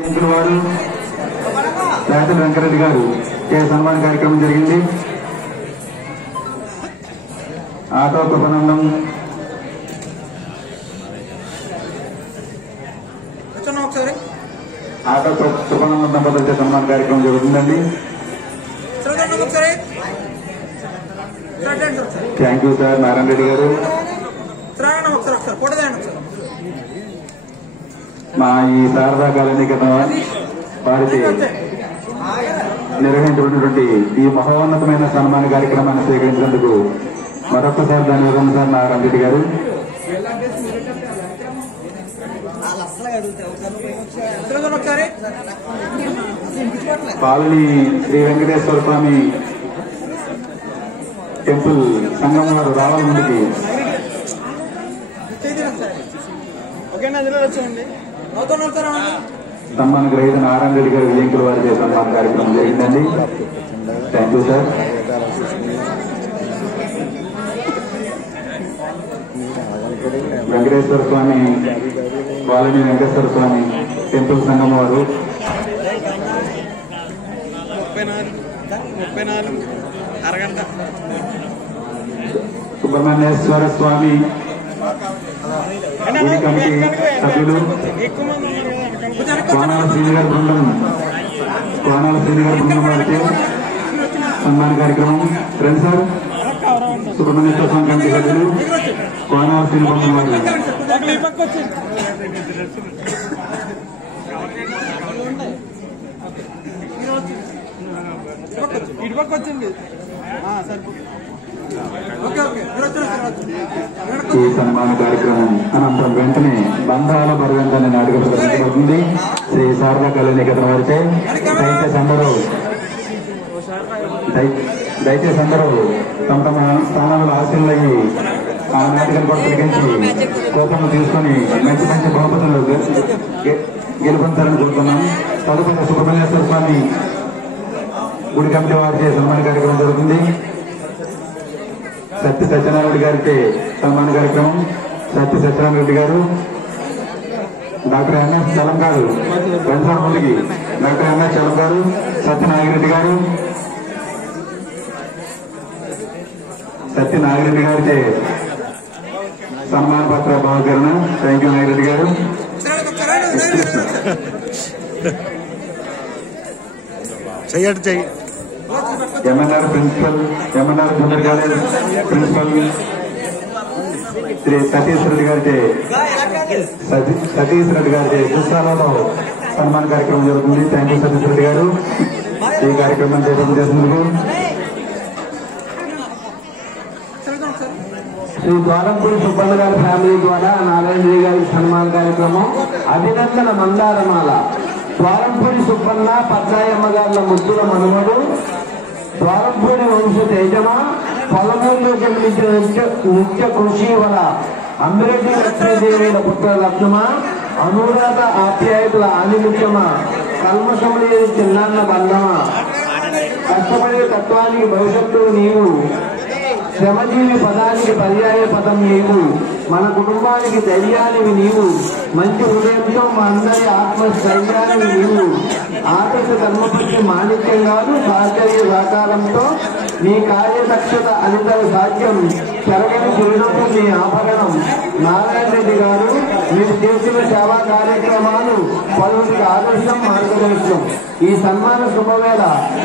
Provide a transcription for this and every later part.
వారు రాజు వెంకరెడ్డి గారు సన్మాన కార్యక్రమం జరిగింది. ఆటో కృపనందం ఆటో కృపనందం దంపతులతో సన్మాన కార్యక్రమం జరుగుతుందండి. Thank you sir Narayana Reddy గారు. మా ఈ శారదా కాలనీ కింద వారికి నిర్వహించినటువంటి ఈ మహోన్నతమైన సన్మాన కార్యక్రమాన్ని స్వీకరించినందుకు మరొకసారి ధన్యవాదాలు సార్ నారాయణ రెడ్డి గారు. పాలని శ్రీ వెంకటేశ్వర స్వామి టెంపుల్ సంఘం వారు రావాలి ముందుకి. సన్మాన గ్రహీత నారాయణ రెడ్డి గారు విజయంకుల వారి సన్మాన కార్యక్రమం జరిగిందండి. Thank you sir. Venkateswara Swamy colony Venkateswara Swamy temple సంఘం వారు సుబ్రహ్మణ్యేశ్వర స్వామి గుడి కమిటీ సభ్యులు కోనాల శ్రీనిగారి బృందం వారితో సన్మాన కార్యక్రమం. ఫ్రెండ్స్ సార్ సుబ్రహ్మణ్యేశ్వర స్వామి కమిటీ సభ్యులు కోనాల శ్రీని బృందం వారు ఈ సన్మాన కార్యక్రమం అనంతరం వెంటనే బంధాల బరువెంత అనే నాటకం ప్రదర్శించబడుతుంది. శ్రీ శారదా కాలనీ గత వారిచే దయచేసి అందరూ తమ తమ స్థానంలో ఆశీర్లయ్యి ఆ నాటకాన్ని కూడా తిరిగించి కోపం తీసుకుని మంచి మంచి బహుమతులు గెలుపొందాలని కోరుతున్నాం. తదుపరి సుబ్రహ్మణ్యేశ్వర స్వామి గుడి కమిటీ వారిచే సన్మాన కార్యక్రమం జరుగుతుంది. సత్య సత్యనారాయణ గారికి సన్మాన కార్యక్రమం. సత్య సత్యనారాయణ రెడ్డి గారు, డాక్టర్ ఎన్ఎస్ చలం గారు, వెంకట ముందుకి డాక్టర్ ఎన్ఎస్ చలం గారు, సత్యనారాయణ గారు, సత్యనారాయణ గారికి సన్మాన పత్ర బహుకరణ. థ్యాంక్ యూ నాగిరెడ్డి గారు. MNR principal, MNR junior college principal Shri Satish Reddy గారికి దుస్సాలలో సన్మాన కార్యక్రమం జరుగుతుంది. థ్యాంక్ యూ సతీష్ రెడ్డి గారు ఈ కార్యక్రమం చేసినందుకు. శ్రీ ద్వారంపూడి సుబ్బన్న గారి ఫ్యామిలీ ద్వారా నారాయణ గారి సన్మాన కార్యక్రమం. అభినందన మందారమాల ద్వారంపూడి సుబ్బన్న పద్నాయమ్మ గారుల ముద్దుల మనుమడు, ద్వారంపూడి వంశ తేజమా, పొలమూరులో జన్మించిన నిత్య కృషి వల అమ్మిరెడ్డి లక్ష్మీదేవిల పుత్ర లగ్నమా, అనురాధ ఆప్యాయతల ఆనిముఖ్యమా, కల్మషములేని చిన్నాన్న బంధమా, కష్టపడే తత్వానికి భవిష్యత్తు నీవు, శ్రమజీవి పదానికి పర్యాయ పదం నీవు, మన కుటుంబానికి ధైర్యానివి నీవు, మంచి హృదయంతో మా అందరి ఆత్మస్థైర్యానివి నీవు, ఆదర్శ కర్మపక్షి మాణిక్యం కాదు సహచర్య సహకారంతో నీ కార్యదక్షత అనితర సాధ్యం, చెరగని చిరునవ్వు నీ ఆభరణం. నారాయణ రెడ్డి గారు మీరు చేసిన సేవా కార్యక్రమాలు పలువురికి ఆదర్శం, మార్గదర్శనం. ఈ సన్మాన శుభవేళ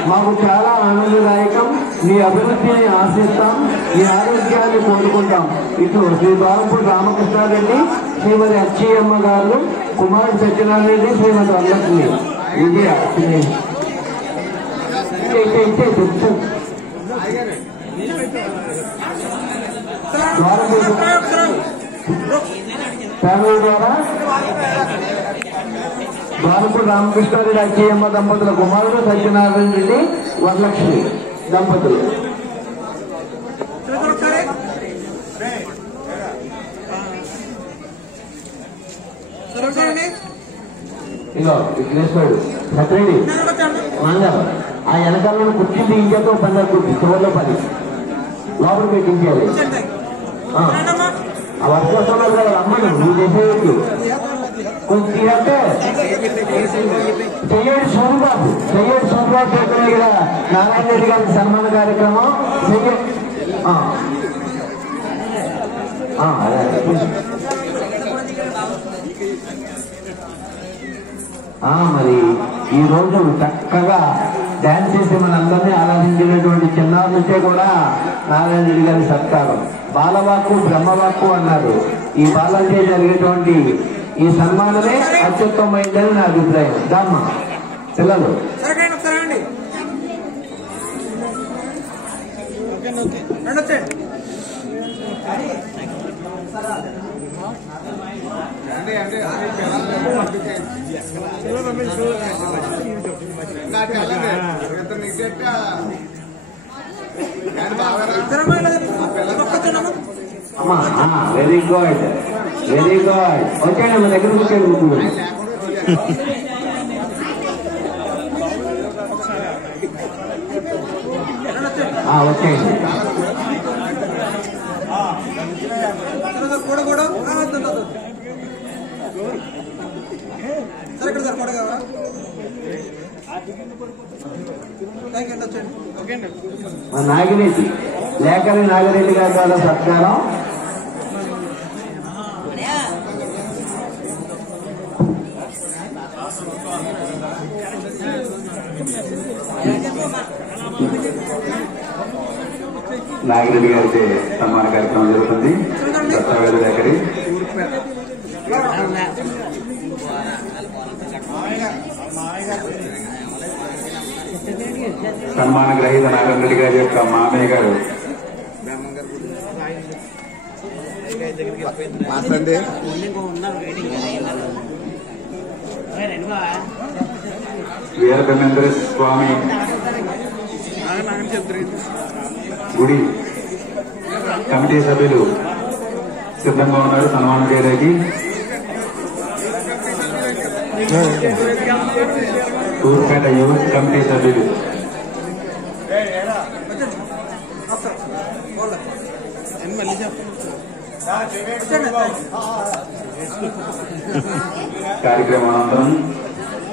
మాకు చాలా ఆనందదాయకం. మీ అభివృద్ధిని ఆశిస్తాం, మీ ఆరోగ్యాన్ని కోరుకుంటాం. ఇటు శ్రీ ద్వారంపూడి రామకృష్ణారెడ్డి, శ్రీమతి అచ్చయ్యమ్మ గారు, కుమారుడు సత్యనారాయణ రెడ్డి, శ్రీమతి వరలక్ష్మి విజయ ఫ్యామిలీ ద్వారా ద్వారంపూడి రామకృష్ణారెడ్డి అచ్చయ్యమ్మ దంపతుల కుమారుడు సత్యనారాయణ రెడ్డి, వరలక్ష్మి దంపతులు. ఇగో విఘ్నేశ్వరుడు సత్రెడ్డి మాంగారు ఆ వెనకాలను కుర్చీలు ఇంకేతో 12 కుర్చీ చివరిలో 10 లోపలికి పెట్టించేయాలి. ఆ వర్క్ వస్తున్నారు కదా అమ్మను నువ్వు చేసేయచ్చు. కొంచెం అంటే చెయ్యడి సోమబాబు చేతుల మీద నారాయణ రెడ్డి గారి సన్మాన కార్యక్రమం మరి ఈ రోజు చక్కగా డాన్స్ చేసి మనందరినీ ఆరాధించినటువంటి చిన్నారి నుంచే కూడా నారాయణ రెడ్డి గారి సత్కారం. బాలవాక్కు బ్రహ్మవాక్కు అన్నారు. ఈ బాలచే జరిగేటువంటి ఈ సన్మానమే అత్యుత్తమైందని నా అభిప్రాయం. దామ్మా పిల్లలు వెరీ గుడ్ వచ్చాయండి మన దగ్గర వచ్చాడు ముగ్గురు. వచ్చేయండి నాగిరెడ్డి లేఖని నాగిరెడ్డి గారి ద్వారా సత్కారం. నాగిరెడ్డి గారికి సన్మాన కార్యక్రమం జరుగుతుంది. దత్తావేలు లేఖరి సన్మాన గ్రహీత నారాయణ రెడ్డి గారి యొక్క మామయ్య గారు వీరబ్రహ్మేంద్ర స్వామి గుడి కమిటీ సభ్యులు సిద్ధంగా ఉన్నారు సన్మానం చేయడానికి. తూర్పేట యూత్ కమిటీ సభ్యులు కార్యక్రమం అనంతరం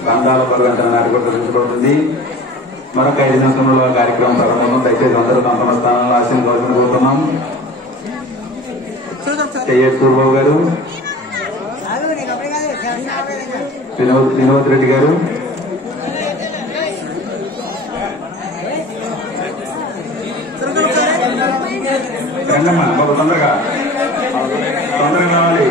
గంధాల పర్వంతన నాటికూట నిర్వహించబడుతుంది. మరొక 5 నిమిషంలో కార్యక్రమం ప్రారంభం. దయచేసి అందరూ తమ తమ స్థానాల్లో ఆశీర్వాదం కోరుతున్నాం. చెయ్యేటి సూర్బాబు గారు, వినోద్ రెడ్డి గారు, రండమ్మా బాబు తొందరగా రావాలి.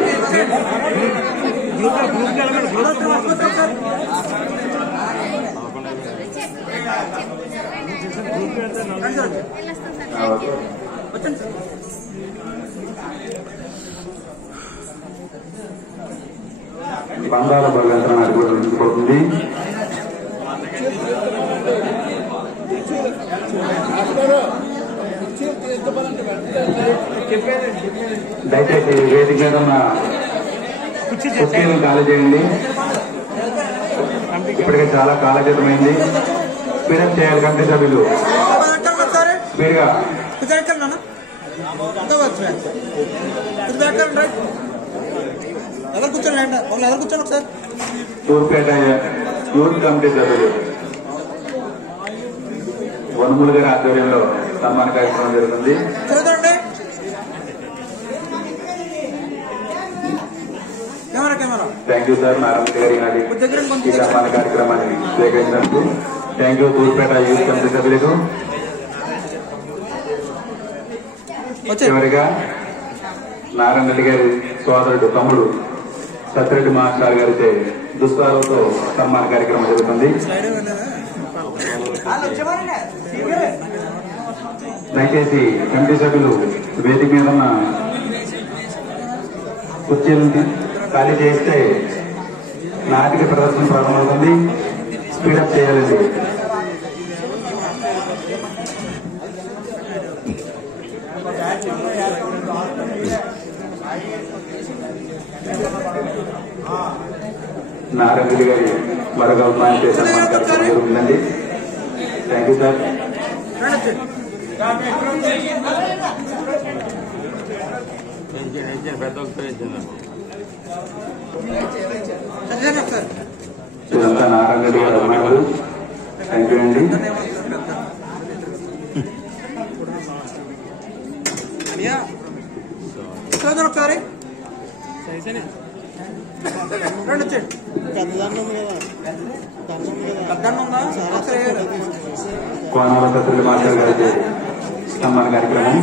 బంధాల బలవంతరం అడుగుతుంది. దయచేసి వేదిక మీద ఉన్న కుర్చీలను ఖాళీ చేయండి. ఇప్పటికే చాలా కాలజతమైంది. స్పీడప్ చేయాలి కమిటీ సభ్యులు స్పీడ్గా. తూర్పేట యూత్ కమిటీ సభ్యులు వనమూల గారి ఆధ్వర్యంలో సన్మాన కార్యక్రమం జరుగుతుంది. థ్యాంక్ యూ సార్ నారాయణ గారి ఈ సన్మాన కార్యక్రమాన్ని స్వీకరించినందుకు. థ్యాంక్ యూ తూర్పేట యూత్ కమిటీ సభ్యులకు. చివరిగా నారాయణ రెడ్డి గారి సోదరుడు తమ్ముడు సత్యరెడ్డి మాస్టర్ గారితో దుస్తాలతో సన్మాన కార్యక్రమం జరుగుతుంది. దయచేసి కమిటీ సభ్యులు వేదిక మీద ఉన్న కుర్చీలను ఖాళీ చేస్తే నాటిక ప్రదర్శన ప్రారంభమవుతుంది. స్పీడప్ చేయాలండి. నారాయణ రెడ్డి గారి మరొక అభిమానం చేసిన కార్యక్రమం జరుగుతుందండి. Thank you sir. ఇదంతా నారాయణ రెడ్డి గారు అన్నారు. థ్యాంక్ యూ అండి. ఒకసారి కోనాల సత్యవతి మాస్టర్ గారి సన్మాన కార్యక్రమం.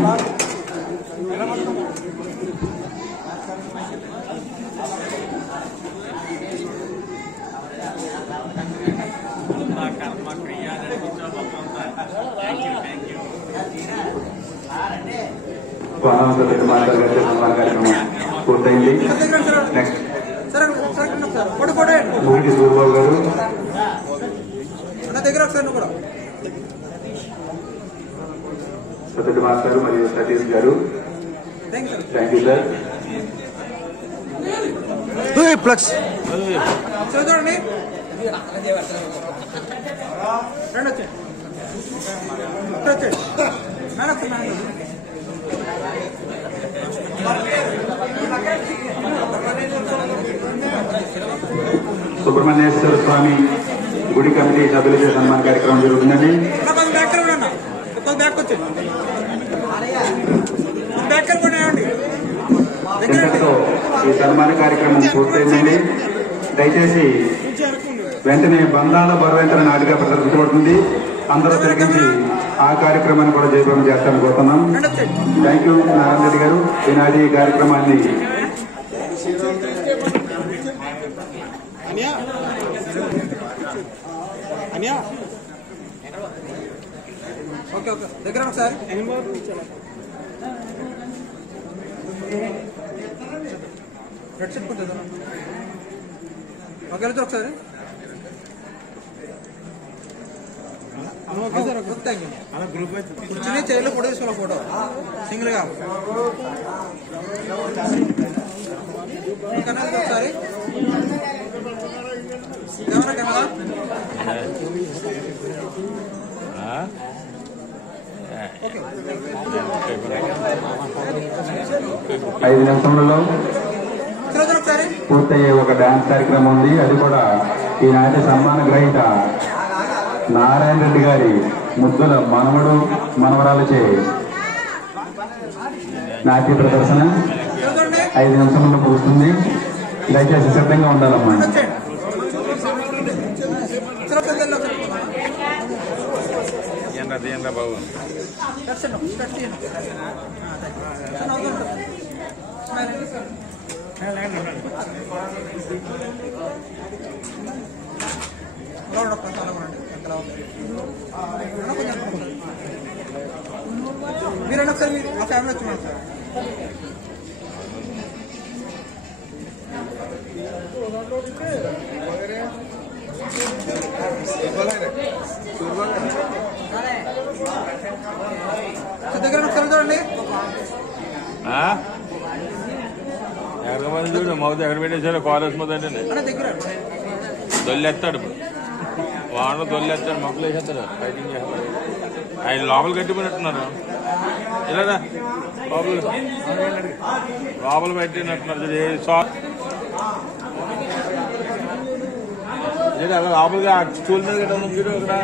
కోనాల సత్యవతి మాస్టర్ గారి సన్మాన కార్యక్రమం పూర్తయింది. నెక్స్ట్ మూడికి సూర్యబాబు గారు సత్యవతి మాస్టర్ మరియు సతీష్ గారు. Thank you sir. ప్లస్ చూడండి సుబ్రహ్మణ్యేశ్వర స్వామి గుడి కమిటీ సభ్యులచే సన్మాన కార్యక్రమం జరుగుతుందండి. ఇంతటితో ఈ సన్మాన కార్యక్రమం పూర్తయిందండి. దయచేసి వెంటనే బంధాల బరువెంతన నాటిగా ప్రదర్శించబడుతుంది. అందరూ తిరిగించి ఆ కార్యక్రమాన్ని కూడా జయప్రదం చేస్తామని కోరుతున్నాం. థ్యాంక్ యూ నారాయణ రెడ్డి గారు. ఈనాటి ఈ కార్యక్రమాన్ని దగ్గర ఒకసారి రెడ్ సెట్ ఉంటుంది ఒకసారి కూర్చుని చైర్లో ఫోటో తీసుకోవాలి. ఫోటో సింగిల్ గా ఒకసారి కెమెరా 5 నిమిషంలో పూర్తయ్యే ఒక డాన్స్ కార్యక్రమం ఉంది. అది కూడా ఈనాటి సన్మాన గ్రహీత నారాయణ రెడ్డి గారి ముద్దుల మనవడు మనవరాలచే నాట్య ప్రదర్శన 5 నిమిషంలో పూస్తుంది. దయచేసి సిద్ధంగా ఉండాలమ్మా. బాబు మీరైనా ఒకసారి మీరు ఆ ఫ్యామిలీ వచ్చి సార్ దగ్గర ఒకసారి చూడండి. ఎక్కడ మంది చూడు మౌత్ ఎక్కడ పెట్టేసారో కాలేజ్ మొదటి దగ్గర దొల్లెత్తాడు. వాడు దొల్లెత్తాడు, మొక్కలు వేసేస్తాడు, ఫైటింగ్ చేస్తాడు. ఆయన లోపల కట్టిపోయినట్టున్నారు. ఇలా లోపల పెట్టినట్టున్నారు. అలా లోపలిగా స్కూల్ మీద కట్టా చూడు ఇక్కడ